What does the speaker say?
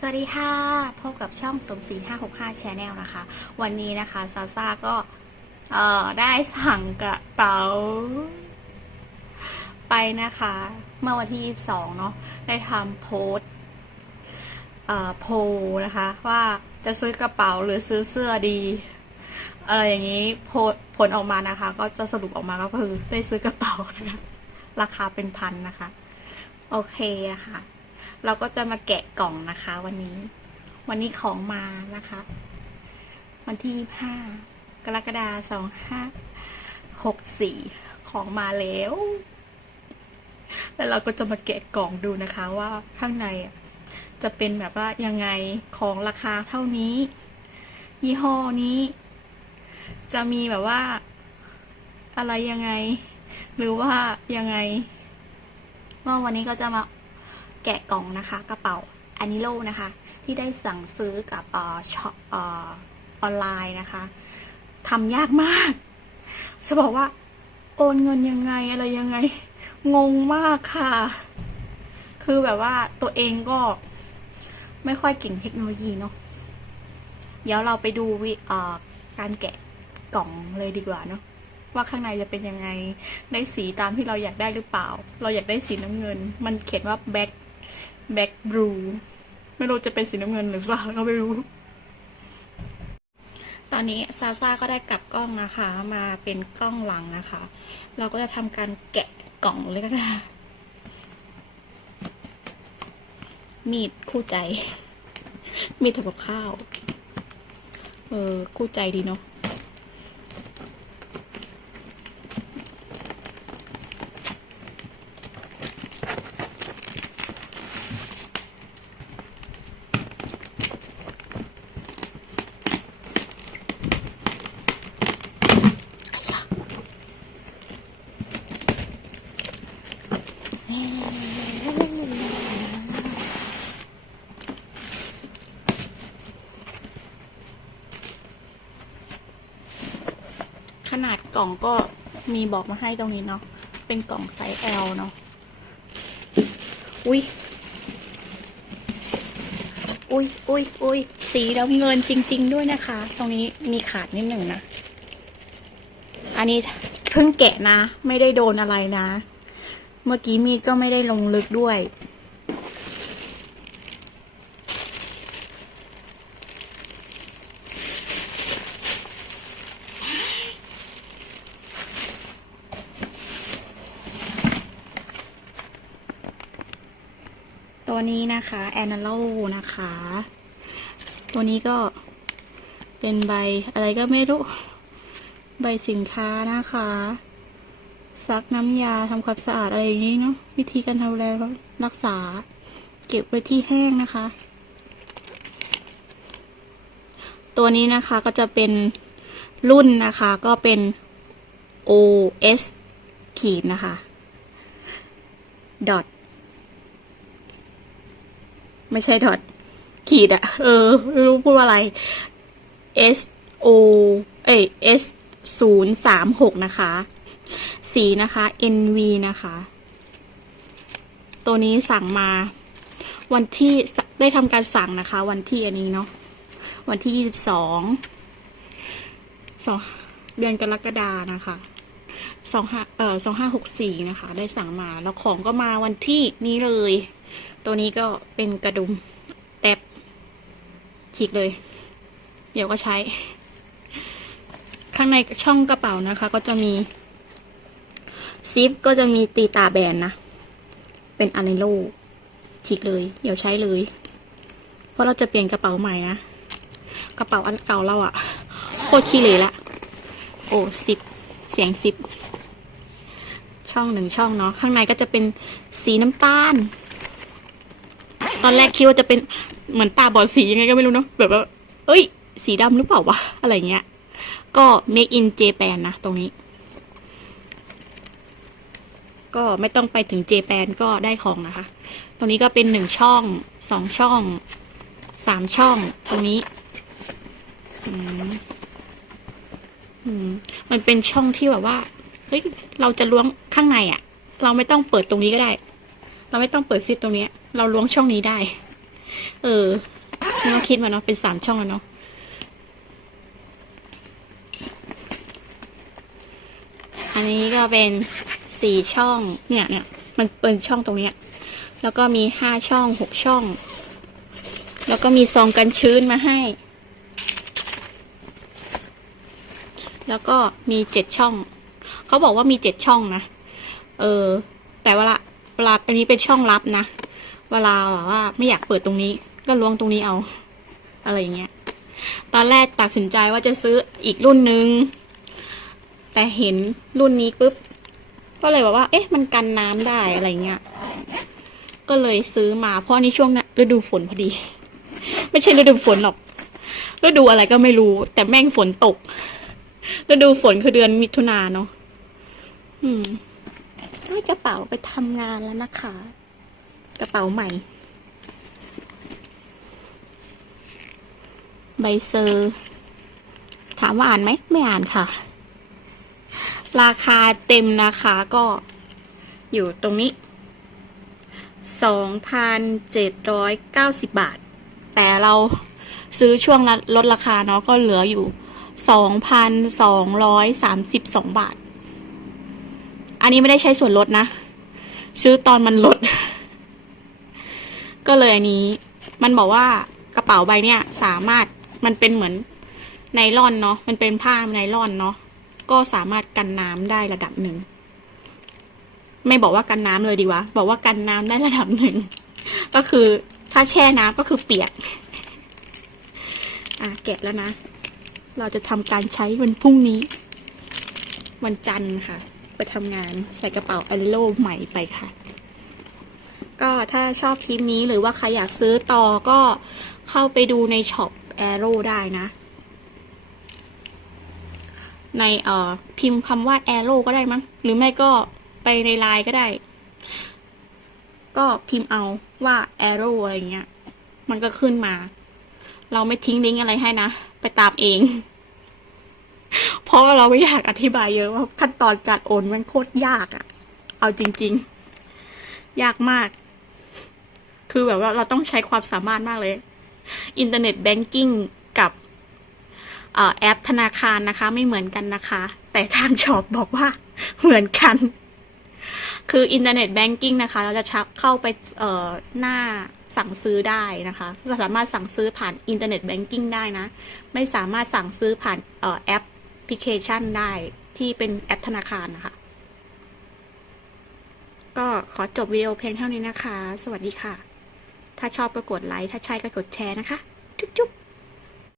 สวัสดีค่ะ พบกับช่องสมศรี565 Channel นะคะ วันนี้นะคะซาซ่าก็ได้สั่งกระเป๋า ไปนะคะ เมื่อวันที่ 22 เนาะได้ทำโพสโพนะคะ ว่าจะซื้อกระเป๋าหรือซื้อเสื้อดีอะไรอย่างนี้โพลผลออกมานะคะ ก็จะสรุปออกมาก็คือได้ซื้อกระเป๋านะคะราคาเป็นพันนะคะ โอเคอะค่ะ เราก็จะมาแกะกล่องนะคะ วันนี้ วันนี้ของมานะคะ วันที่ห้ากรกฎาสองห้าหกสี่ของมาแล้ว แล้วเราก็จะมาแกะกล่องดูนะคะว่าข้างในจะเป็นแบบว่ายังไงของราคาเท่านี้ ยี่ห้อนี้ จะมีแบบว่า อะไรยังไง หรือว่ายังไงว่าวันนี้ก็จะมา แกะกล่องนะคะกระเป๋าอ n นิโลนะคะ ที่ได้สั่งซื้อกับอ่อช็อปออออนไลน์นะคะทำยากมาก จะบอกว่า โอนเงินยังไงอะไรยังไง งงมากค่ะ คือแบบว่าตัวเองก็ไม่ค่อยเก่งเทคโนโลยีเนาะเดี๋ยวเราไปดูวิการแกะกล่องเลยดีกว่าเนาะว่าข้างในจะเป็นยังไง ได้สีตามที่เราอยากได้หรือเปล่า เราอยากได้สีน้ำเงิน มันเขียนว่าแบ็ค แบ็คบลูไม่รู้จะเป็นสีน้ำเงินหรือเปล่าก็ไม่รู้ ตอนนี้ซาซ่าก็ได้กลับกล้องนะคะ มาเป็นกล้องหลังนะคะ เราก็จะทำการแกะกล่องเลยก็ได้มีดคู่ใจ มีดทำกับข้าว เออคู่ใจดีเนาะ นาดกล่องก็มีบอกมาให้ตรงนี้เนาะ เป็นกล่องไซส์ L เนาะ อุ้ยอุ้ยอุ้ยอุ้ยสีดำเงินจริง ๆ ด้วยนะคะ ตรงนี้มีขาดนิดหนึ่งนะ อันนี้เพิ่งแกะนะ ไม่ได้โดนอะไรนะ เมื่อกี้มีดก็ไม่ได้ลงลึกด้วย ตัวนี้นะคะแอนนาโลนะคะ ตัวนี้ก็เป็นใบอะไรก็ไม่รู้ ใบสินค้านะคะ ซักน้ำยาทำความสะอาดอะไรอย่างนี้เนาะวิธีการทำแลรักษา เก็บไว้ที่แห้งนะคะ ตัวนี้นะคะก็จะเป็นรุ่นนะคะก็เป็น OS ขีดนะคะดอท ไม่ใช่ดอทขีดอะเออไม่รู้พูดว่าอะไร S O เอ้ย S ศูนย์สามหกนะคะ สีนะคะ NV นะคะ ตัวนี้สั่งมา วันที่ได้ทำการสั่งนะคะ วันที่อันนี้เนาะวันที่ยี่สิบสองสองเดือนกรกฎานะคะสองห้าเอ่อสองห้าหกสี่นะคะ ได้สั่งมา แล้วของก็มาวันที่นี้เลย ตัวนี้ก็เป็นกระดุมแตบฉีกเลย เดี๋ยวก็ใช้ ข้างในช่องกระเป๋านะคะ ก็จะมีซิปก็จะมีตีตาแบนนะ เป็นอันในโลฉีกเลย เดี๋ยวใช้เลย เพราะเราจะเปลี่ยนกระเป๋าใหม่นะ กระเป๋าอันเก่าเราอะโคตรขี้เหร่ละ โอ้ซิปเสียงซิปช่องหนึ่งช่องเนาะข้างในก็จะเป็นสีน้ำตาล ตอนแรกคิดว่าจะเป็นเหมือนตาบอดสียังไงก็ไม่รู้เนาะแบบว่า เอ้ย สีดำหรือเปล่าวะ อะไรเงี้ย ก็ make in Japan นะ ตรงนี้ ก็ไม่ต้องไปถึงเจแปนก็ได้ของนะคะ ตรงนี้ก็เป็นหนึ่งช่องสองช่องสามช่อง ตรงนี้อืมอืมมันเป็นช่องที่แบบว่าเฮ้ยเราจะล้วงข้างในอะ่ะ เราไม่ต้องเปิดตรงนี้ก็ได้ เราไม่ต้องเปิดซิปตรงเนี้ย เราล้วงช่องนี้ได้ เออไม่ต้องคิดมาเนาะเป็นสามช่องเนาะอันนี้ก็เป็นสี่ช่องเนี่ยเนี่ยมันเป็นช่องตรงเนี้ยแล้วก็มีห้าช่องหกช่อง แล้วก็มีซองกันชื้นมาให้ แล้วก็มีเจ็ดช่อง เขาบอกว่ามีเจ็ดช่องนะ เออ แต่เวลาเวลาอันนี้เป็นช่องลับนะ เวลาแบบว่า ไม่อยากเปิดตรงนี้ ก็ล้วงตรงนี้เอา อะไรอย่างเงี้ย ตอนแรกตัดสินใจว่าจะซื้ออีกรุ่นนึง แต่เห็นรุ่นนี้ปุ๊บ ก็เลยแบอกว่า เอ๊ะ มันกันน้ำได้อะไรเงี้ย ก็เลยซื้อมาเพราะนี่ช่วงนั้นฤดูฝนพอดี ไม่ใช่ฤดูฝนหรอกฤดูอะไรก็ไม่รู้ แต่แม่งฝนตกฤดูฝนคือเดือนมิถุนาเนาะอืมได้กระเป๋าไปทำงานแล้วนะคะ กระเป๋าใหม่ ใบเซอร์ ถามว่าอ่านไหม ไม่อ่านค่ะ ราคาเต็มนะคะก็อยู่ตรงนี้ 2,790 บาท แต่เราซื้อช่วงลดราคาเนาะก็เหลืออยู่ 2,232 บาท อันนี้ไม่ได้ใช้ส่วนลดนะ ซื้อตอนมันลด ก็เลยอันนี้ มันบอกว่ากระเป๋าใบเนี้ยสามารถมันเป็นเหมือนไนล่อนเนาะมันเป็นผ้าไนล่อนเนาะก็สามารถกันน้ำได้ระดับหนึ่งไม่บอกว่ากันน้ำเลยดีวะบอกว่ากันน้ำได้ระดับหนึ่งก็คือถ้าแช่น้ำก็คือเปียก อะแกะแล้วนะ เราจะทำการใช้วันพรุ่งนี้ วันจันทร์ค่ะ ไปทำงานใส่กระเป๋าอาริโลใหม่ไปค่ะ ก็ถ้าชอบคลิปนี้หรือว่าใครอยากซื้อต่อก็เข้าไปดูในช็อปแอโร่ได้นะ ในเอ่อพิมพ์คำว่าแอโร่ก็ได้มั้ง หรือไม่ก็ไปในไลน์ก็ได้ ก็พิมพ์เอาว่าแอโร่อะไรเงี้ย มันก็ขึ้นมา เราไม่ทิ้งลิงก์อะไรให้นะ ไปตามเอง เพราะว่าเราไม่อยากอธิบายเยอะว่าขั้นตอนการโอนมันโคตรยากอะเอาจริง ๆ ยากมาก คือแบบว่าเราต้องใช้ความสามารถมากเลย อินเทอร์เน็ตแบงกิ้งกับอแอปธนาคารนะคะ ไม่เหมือนกันนะคะ แต่ทางช็อปบอกว่าเหมือนกัน คืออินเทอร์เน็ตแบงกิ้งนะคะ เราจะชักเข้าไปเหน้าสั่งซื้อได้นะคะสามารถสั่งซื้อผ่านอินเทอร์เน็ตแบงกิ้งได้นะ ไม่สามารถสั่งซื้อผ่านเอ่อแอปพลิเคชันได้ที่เป็นแอปธนาคารนะคะ ก็ขอจบวิดีโอเพียงเท่านี้นะคะ สวัสดีค่ะ ถ้าชอบก็กดไลค์ ถ้าใช่ก็กดแชร์นะคะ จุ๊บจุ๊บ